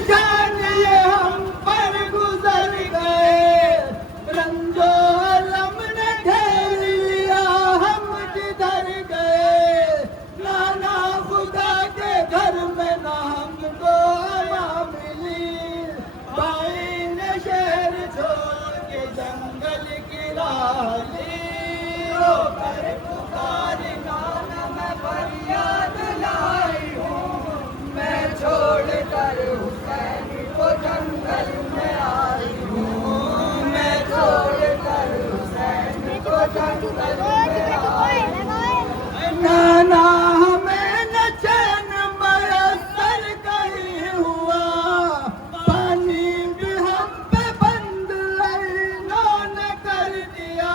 शान ये हम पर गुजर गए, रंजो अलम ने घेर लिया हम जिधर गए। नाना खुदा के घर में ना हमको हवा मिली, भाई ने शहर छोड़ के जंगल की राह ली। रो कर पुकारी नाना मैं फरियाद लाई हूँ, मैं छोड़ कर हुसैन को जंगल में आई हूँ, मैं छोड़ कर हुसैन को जंगल में आई हूँ। नाना हमें न चैन मयसर कहीं हुआ, पानी भी हम पे बंद इन्होंने कर दिया।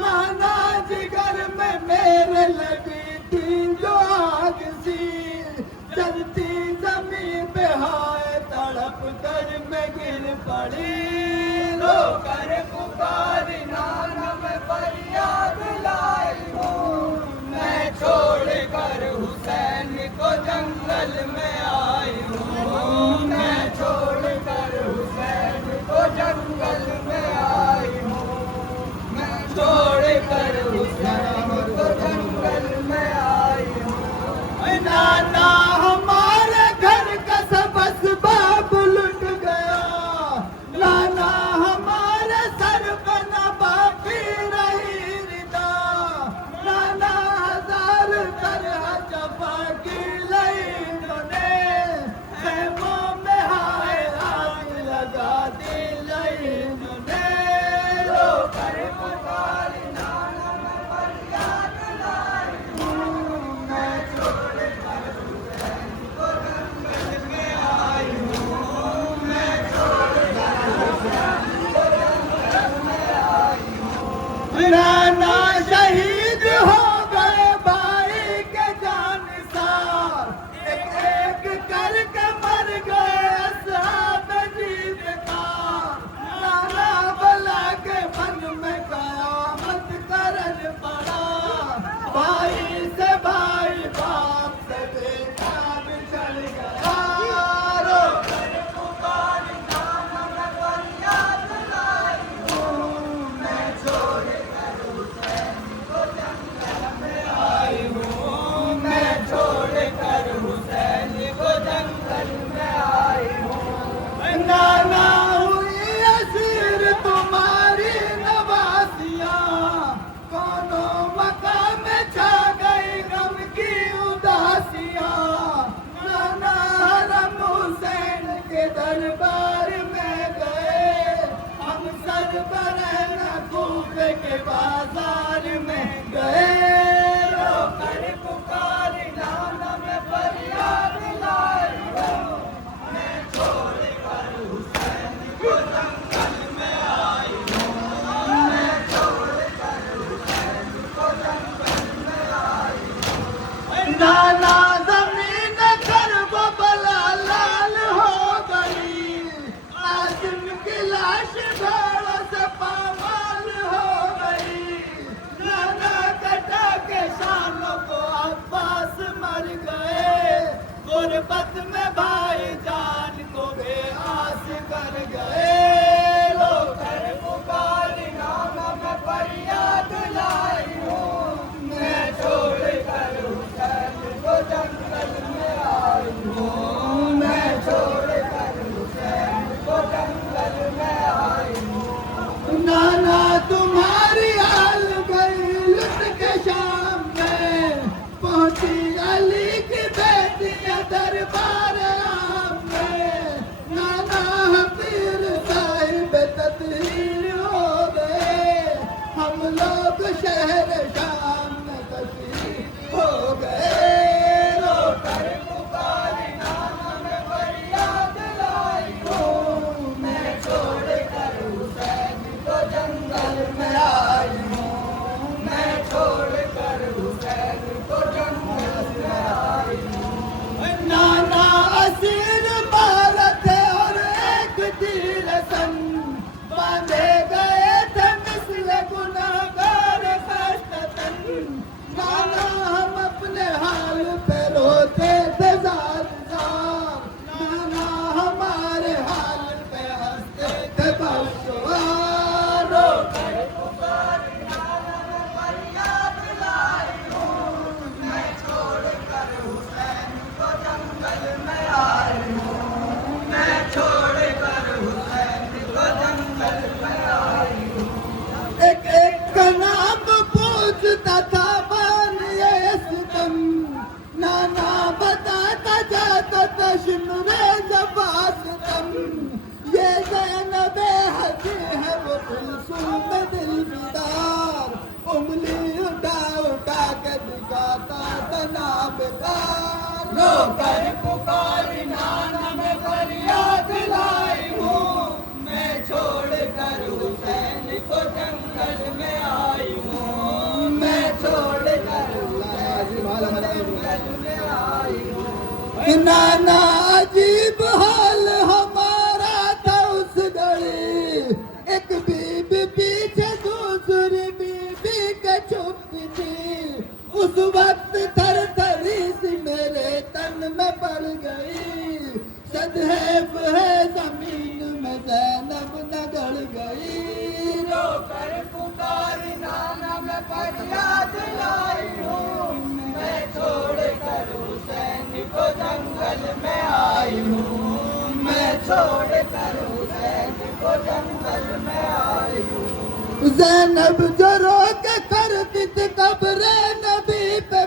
नाना जिगर में मेरे लगी थी जो आग सी, चलती जमीन पे हाय तड़प कर मैं गिर पड़ी। रो कर पुकारी नाना मैं फरियाद लाई हूँ, मैं छोड़ कर हुसैन को जंगल में आई हूँ, मैं छोड़ कर हुसैन को जंगल में आई हूँ, मैं छोड़ कर हुसैन को जंगल में आई हूँ। नाना हमारे घर का सब असबाब लुट गया, नाना हमारे सर पर न बाकी रही रिदा। नाना हजार तरह जफा की लाइनों ने खेमों में हाय आग लगा दी लाइनों ने। रो कर पुकारी नाना मैं फरियाद लाई हूँ, मैं छोड़ कर हुसैन को जंगल में आई हूँ, मैं छोड़ कर हुसैन को जंगल में आई हूँ। नाना शहीद हो गए भाई के जानिसार, एक एक करके मर गए असहाब जीत का। नाना भला के मन में कयामत करन पड़ा, भाई से भाई बाप से बेटा बिछड़ गया। रो कर पुकारी नाना मैं फरियाद लाई हूँ, मैं छोड़ कर हुसैन को जंगल में आई हूँ, मैं छोड़ कर हुसैन को जंगल में आई हूँ। नाना हुई असीर तुम्हारी नवासियाँ, कोनो मकाम में छा गई गम की उदासियाँ। नाना हरम हुसैन के दरबार में गए, हम सर बरहना कूफे के बाजार में गए। रो कर पुकारी नाना मैं फरियाद लाई हूँ, मैं छोड़ कर हुसैन को जंगल में आई हूँ, मैं छोड़ कर हुसैन को जंगल में आई हूँ। नाना जमीन करब बला लाल हो गई, आसिम की लाश घोड़ों से पामाल हो गई। नाना कटा के शानों को अब्बास मर गए, गुरबत में भाई जान को बेआस कर गए। रो कर पुकारी नाना मैं फरियाद लाई हूँ, मैं छोड़ कर हुसैन को जंगल में आई हूँ, मैं छोड़ कर हुसैन को जंगल में आई हूँ। नाना तुम्हारी हाल गई लुट के शाम में, पहुंची अली की बेटियां दरबार आम में। नाना हफीर साहिब तदहीर हो गए, हम लोग शहर शाम में तशरीफ हो गए। रो कर पुकारी नाना मैं फरियाद लाई हूँ, मैं छोड़ कर हुसैन को जंगल में आई हूँ, मैं छोड़ कर हुसैन को जंगल में आई हूँ। नाना नाना अजीब हाल हमारा था उस घड़ी, एक बीबी पीछे दूसरी बीबी के छुपती थी। उस वक्त थर थरी सी मेरे तन में पड़ गई, सदैव है जमीन में ज़ैनब न गड़ गई। रो कर पुकारी नाना मैं फरियाद लाई हूँ, मैं छोड़ कर हुसैन को जंगल में आई हूँ, मैं छोड़ कर हुसैन को जंगल में आई हूँ। ज़ैनब जो रो के करती थी कब्र नबी पे